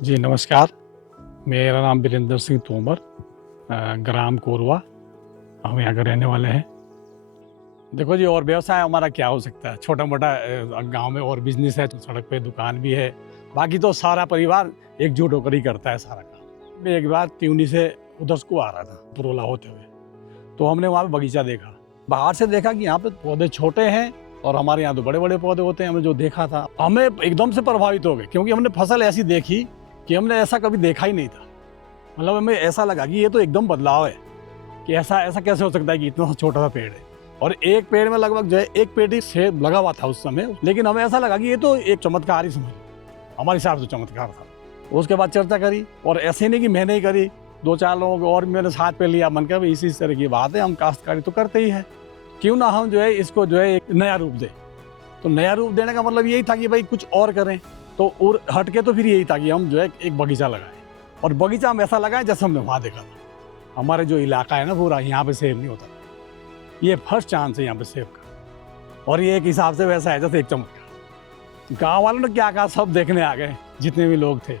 जी नमस्कार, मेरा नाम वीरेंद्र सिंह तोमर, ग्राम कोरवा, हम यहाँ के रहने वाले हैं। देखो जी, और व्यवसाय हमारा क्या हो सकता है, छोटा-मोटा गाँव में और बिज़नेस है, सड़क पे दुकान भी है, बाकी तो सारा परिवार एकजुट होकर ही करता है सारा काम। मैं एक बार त्यूनी से उधर को आ रहा था, पुरोला होते हुए, तो हमने वहाँ पे बगीचा देखा। बाहर से देखा कि यहाँ पे पौधे छोटे हैं और हमारे यहाँ तो बड़े-बड़े पौधे होते हैं। हमने जो देखा था, हमें एकदम से प्रभावित हो गए, क्योंकि हमने फसल ऐसी देखी कि हमने ऐसा कभी देखा ही नहीं था। मतलब हमें ऐसा लगा कि ये तो एकदम बदलाव है, कि ऐसा ऐसा कैसे हो सकता है कि इतना छोटा सा पेड़ है, और एक पेड़ में लगभग जो है एक पेड़ सेब लगा हुआ था उस समय। लेकिन हमें ऐसा लगा कि ये तो एक चमत्कार ही समझ, हमारे हिसाब से चमत्कार था। उसके बाद चर्चा करी, और ऐसे नहीं कि मैंने ही करी, 2-4 लोगों को और मैंने साथ पे लिया। मन कर इसी तरह की बात है, हम काश्तकारी तो करते ही हैं, क्यों ना हम जो है इसको जो है एक नया रूप दें। तो नया रूप देने का मतलब यही था कि भाई कुछ और करें। तो और हटके तो फिर यही था कि हम जो है एक बगीचा लगाएं, और बगीचा हम ऐसा लगाएं जैसे हमने वहाँ देखा था। हमारे जो इलाका है ना पूरा, यहाँ पे सेब नहीं होता, ये फर्स्ट चांस है यहाँ पे सेब का, और ये एक हिसाब से वैसा है जैसे एक चमत्कार। गाँव वालों ने क्या कहा, सब देखने आ गए जितने भी लोग थे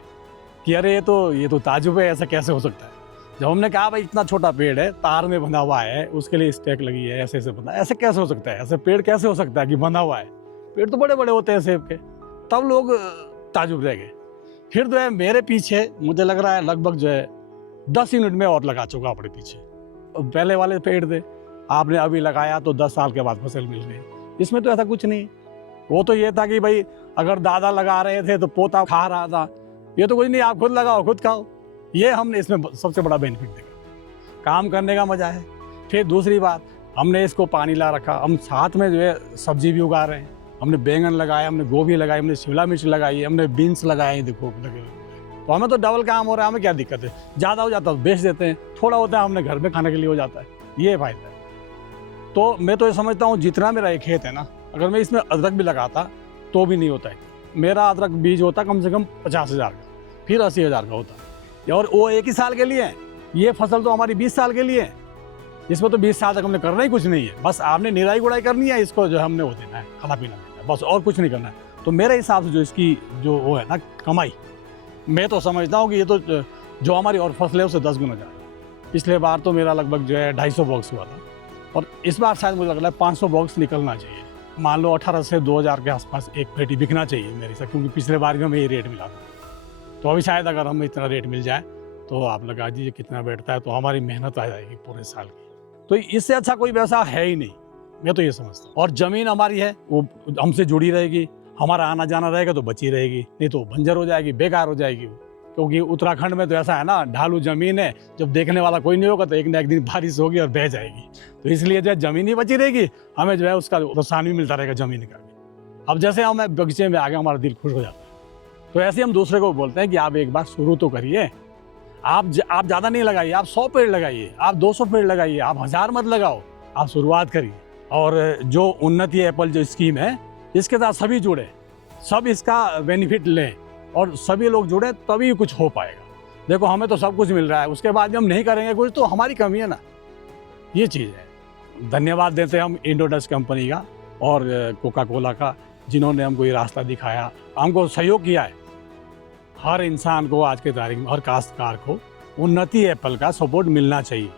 कि अरे ये तो ताजुब है, ऐसा कैसे हो सकता है। जब हमने कहा भाई इतना छोटा पेड़ है, तार में बंधा हुआ है, उसके लिए स्टेक लगी है, ऐसे ऐसे बंधा, ऐसे कैसे हो सकता है, ऐसे पेड़ कैसे हो सकता है कि बंधा हुआ है, पेड़ तो बड़े बड़े होते हैं सेब के। तब लोग ताजुब रह गए। फिर जो है मेरे पीछे मुझे लग रहा है लगभग जो है 10 यूनिट में और लगा चुका अपने पीछे। पहले वाले पेड़ थे, आपने अभी लगाया तो 10 साल के बाद फसल मिल रही। इसमें तो ऐसा कुछ नहीं, वो तो ये था कि भाई अगर दादा लगा रहे थे तो पोता खा रहा था, ये तो कुछ नहीं, आप खुद लगाओ खुद खाओ। ये हमने इसमें सबसे बड़ा बेनिफिट देखा, काम करने का मजा है। फिर दूसरी बात, हमने इसको पानी ला रखा, हम साथ में जो है सब्जी भी उगा रहे हैं। हमने बैंगन लगाया, हमने गोभी लगाई, हमने शिमला मिर्च लगाई, हमने बीन्स लगाए, देखो लगे। तो हमें तो डबल काम हो रहा है। हमें क्या दिक्कत है, ज़्यादा हो जाता है तो बेच देते हैं, थोड़ा होता है हमने घर में खाने के लिए हो जाता है, ये फायदा है। तो मैं तो ये समझता हूँ जितना मेरा एक खेत है ना, अगर मैं इसमें अदरक भी लगाता तो भी नहीं होता है। मेरा अदरक बीज होता कम से कम 50,000 का, फिर 80,000 का होता, और वो एक ही साल के लिए है। ये फसल तो हमारी 20 साल के लिए है, इसमें तो 20 साल तक हमने करना ही कुछ नहीं है, बस आपने निराई गुड़ाई करनी है, इसको जो हमने वो देना है, खाना पीना देना है, बस और कुछ नहीं करना है। तो मेरे हिसाब से जो इसकी जो वो है ना कमाई, मैं तो समझता हूँ कि ये तो जो हमारी और फसल है उससे 10 गुना ज़्यादा। पिछले बार तो मेरा लगभग जो है 250 बॉक्स हुआ था, और इस बार शायद मुझे लग रहा है 500 बॉक्स निकलना चाहिए। मान लो 18 से 2,000 के आसपास एक पेटी बिकना चाहिए मेरे से, क्योंकि पिछले बार भी हमें ये रेट मिला था। तो अभी शायद अगर हमें इतना रेट मिल जाए तो आप लगा दीजिए कितना बैठता है, तो हमारी मेहनत आ जाएगी पूरे साल की। तो इससे अच्छा कोई व्यवसाय है ही नहीं, मैं तो ये समझता हूँ। और ज़मीन हमारी है, वो हमसे जुड़ी रहेगी, हमारा आना जाना रहेगा तो बची रहेगी, नहीं तो बंजर हो जाएगी, बेकार हो जाएगी। क्योंकि उत्तराखंड में तो ऐसा है ना, ढालू ज़मीन है, जब देखने वाला कोई नहीं होगा तो एक न एक दिन बारिश होगी और बह जाएगी। तो इसलिए जो है ज़मीन ही बची रहेगी, हमें जो है उसका प्रोत्साहन भी मिलता रहेगा ज़मीन का भी। अब जैसे हम बगीचे में आ गए, हमारा दिल खुश हो जाता है। तो ऐसे हम दूसरे को बोलते हैं कि आप एक बार शुरू तो करिए। आप ज़्यादा नहीं लगाइए, आप 100 पेड़ लगाइए, आप 200 पेड़ लगाइए, आप 1000 मत लगाओ, आप शुरुआत करिए। और जो उन्नति एप्पल जो स्कीम है, इसके साथ सभी जुड़े, सब इसका बेनिफिट लें, और सभी लोग जुड़े तभी कुछ हो पाएगा। देखो हमें तो सब कुछ मिल रहा है, उसके बाद भी हम नहीं करेंगे कुछ तो हमारी कमी है ना, ये चीज़ है। धन्यवाद देते हैं हम इंडोडस कंपनी का और कोका कोला का, जिन्होंने हमको ये रास्ता दिखाया, हमको सहयोग किया है। हर इंसान को आज के तारीख में, हर काश्तकार को उन्नति एप्पल का सपोर्ट मिलना चाहिए,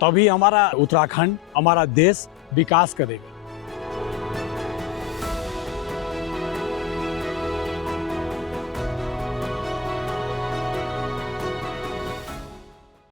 तभी हमारा उत्तराखंड, हमारा देश विकास करेगा।